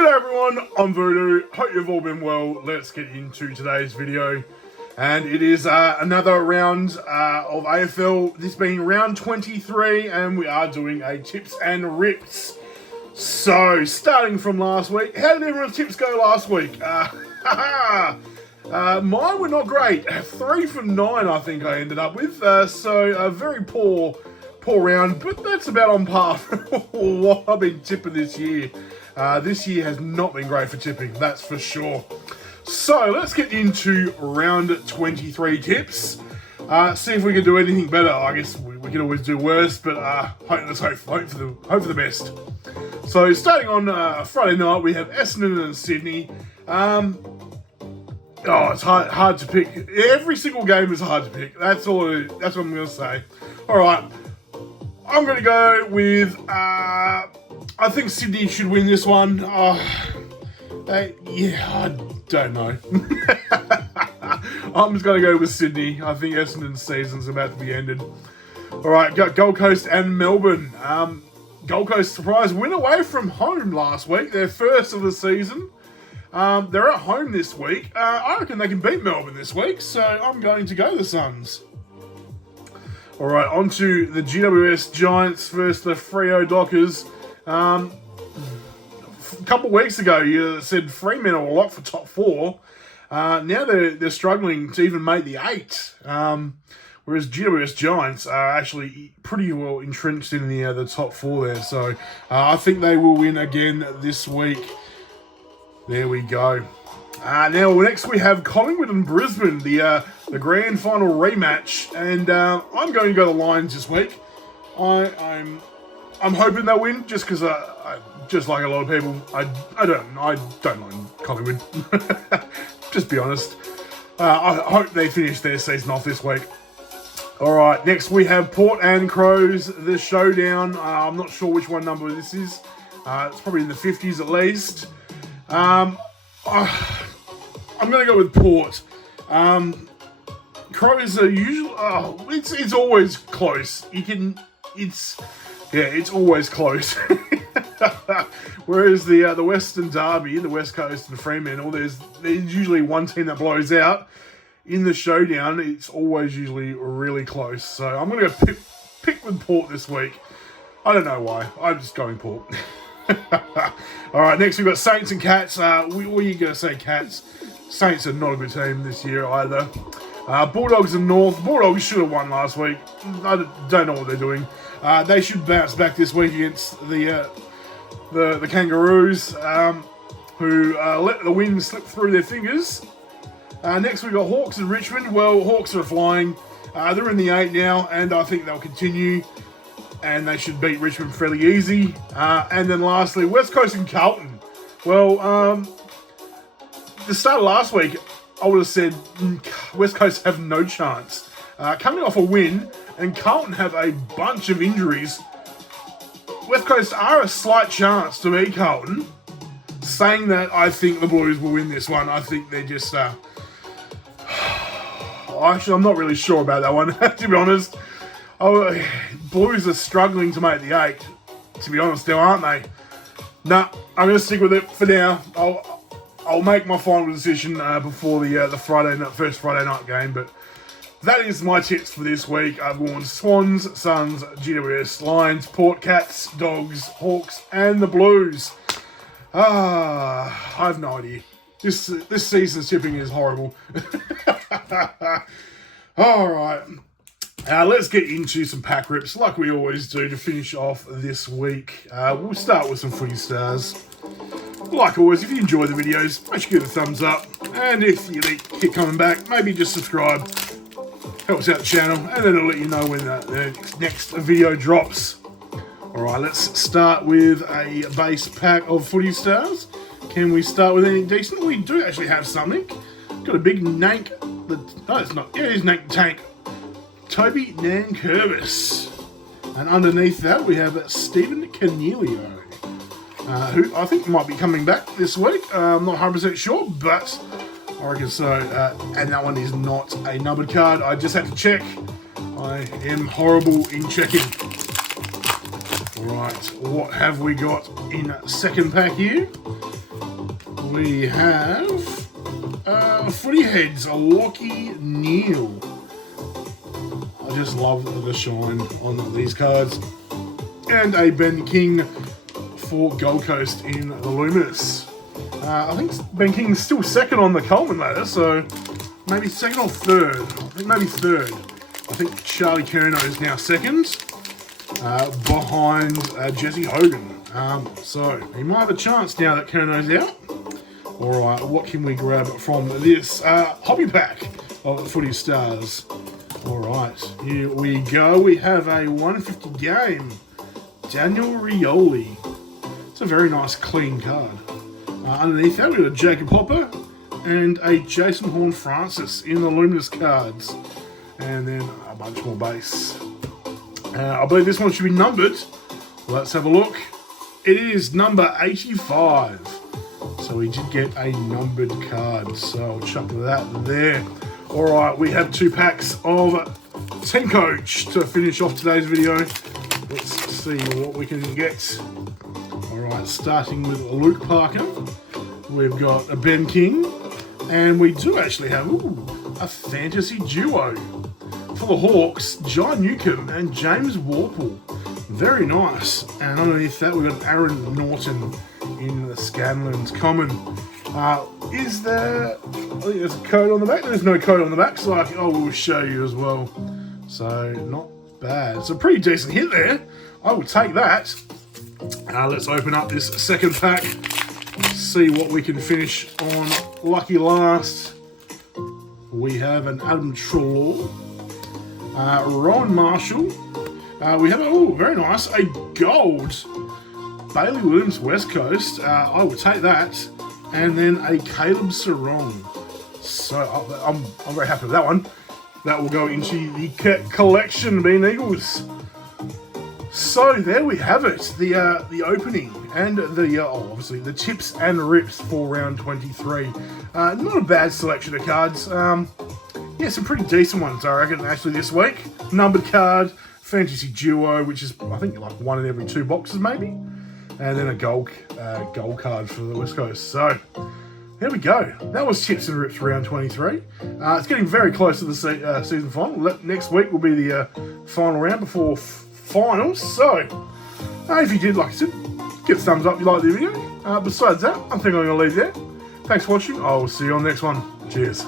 G'day everyone, I'm Voodoo. Hope you've all been well. Let's get into today's video. And it is another round of AFL. This being round 23, and we are doing a tips and rips. So, starting from last week, how did everyone's tips go last week? Mine were not great. 3 from 9, I think I ended up with. So, a very poor round, but that's about on par for what I've been tipping this year. This year has not been great for tipping, that's for sure. So let's get into round 23 tips. See if we can do anything better. I guess we can always do worse, but let's hope for the best. So starting on Friday night, we have Essendon and Sydney. It's hard to pick. Every single game is hard to pick. That's what I'm going to say. All right, I'm going to go with. I think Sydney should win this one. I don't know. I'm just going to go with Sydney. I think Essendon's season's about to be ended. All right, got Gold Coast and Melbourne. Gold Coast surprise win away from home last week. Their first of the season. They're at home this week. I reckon they can beat Melbourne this week, so I'm going to go the Suns. All right, on to the GWS Giants versus the Freo Dockers. A couple of weeks ago, you said Fremantle were locked for top 4. Now they're struggling to even make the 8. Whereas GWS Giants are actually pretty well entrenched in the top 4 there. So I think they will win again this week. There we go. Now next we have Collingwood and Brisbane, the grand final rematch, and I'm going to go the Lions this week. I'm hoping they'll win, just because just like a lot of people, I don't mind Collingwood. Just be honest. I hope they finish their season off this week. All right, next we have Port and Crows, the showdown. I'm not sure which one number this is. It's probably in the 50s at least. I'm going to go with Port. Crows are usually... it's always close. It's always close. Whereas the Western Derby, the West Coast and Fremantle, there's usually one team that blows out. In the showdown, it's always usually really close. So I'm going to go pick with Port this week. I don't know why. I'm just going Port. All right, next we've got Saints and Cats. What are you going to say, Cats? Saints are not a good team this year either. Bulldogs and North. Bulldogs should have won last week. I don't know what they're doing. They should bounce back this week against the Kangaroos, who let the wind slip through their fingers. Next we've got Hawks and Richmond. Well, Hawks are flying. They're in the 8 now, and I think they'll continue. And they should beat Richmond fairly easy. And then lastly, West Coast and Carlton. Well, the start of last week, I would have said West Coast have no chance. Coming off a win, and Carlton have a bunch of injuries. West Coast are a slight chance to beat Carlton. Saying that, I think the Blues will win this one. I think they're just... Actually, I'm not really sure about that one, to be honest. Blues are struggling to make the 8, to be honest now, aren't they? Nah, I'm going to stick with it for now. I'll make my final decision before the first Friday night game, but that is my tips for this week. I've gone Swans, Suns, GWS, Lions, Port, Cats, Dogs, Hawks, and the Blues. I have no idea. This season's tipping is horrible. All right. Let's get into some pack rips like we always do to finish off this week. We'll start with some footy stars. Like always, if you enjoy the videos, make sure you give it a thumbs up. And if you keep coming back, maybe just subscribe. Helps out the channel, and then it'll let you know when the next video drops. Alright, let's start with a base pack of footy stars. Can we start with anything decent? We do actually have something. Got a big Nank. No, it's not. Yeah, it is Nank Tank. Toby Nankervis. And underneath that, we have Stephen Cornelio, who I think might be coming back this week. I'm not 100% sure, but I reckon so. And that one is not a numbered card. I just had to check. I am horrible in checking. All right, what have we got in second pack here? we have Footy Heads, a Lockie Neal. I just love the shine on these cards. And a Ben King for Gold Coast in the Luminous. I think Ben King's still second on the Coleman ladder, so maybe second or third. I think maybe third. I think Charlie Curnow is now second, behind Jesse Hogan. So he might have a chance now that Curnow's out. All right, what can we grab from this hobby pack of Footy Stars? All right, here we go. We have a 150 game, Daniel Rioli. It's a very nice, clean card. Underneath that, we've got a Jacob Hopper and a Jason Horne-Francis in the Luminous cards. And then a bunch more base. I believe this one should be numbered. Let's have a look. It is number 85. So we did get a numbered card. So I'll chuck that there. All right, we have 2 packs of Team Coach to finish off today's video. Let's see what we can get. All right, starting with Luke Parker. We've got a Ben King. And we do actually have a fantasy duo. For the Hawks, John Newcomb and James Warple. Very nice. And underneath that, we've got Aaron Norton in the Scanlon's Common. Is there... I think there's a code on the back. There's no code on the back, so I will show you as well. So, not bad. It's a pretty decent hit there. I will take that. Let's open up this second pack. See what we can finish on Lucky Last. We have an Adam Treloar. Rowan Marshall. We have, very nice, a gold Bailey Williams West Coast. I will take that. And then a Caleb Sarong. So I'm very happy with that one. That will go into the collection, Bean Eagles. So there we have it, the opening and the obviously the tips and rips for round 23. Not a bad selection of cards. Yeah, some pretty decent ones, I reckon, actually, this week. Numbered card, fantasy duo, which is, I think, like 1 in every 2 boxes, maybe. And then a gold card for the West Coast. So, there we go. That was tips and rips for round 23. It's getting very close to the season final. Next week will be the final round before finals. So, if you did, like I said, give a thumbs up if you like the video. Besides that, I think I'm going to leave there. Thanks for watching. I will see you on the next one. Cheers.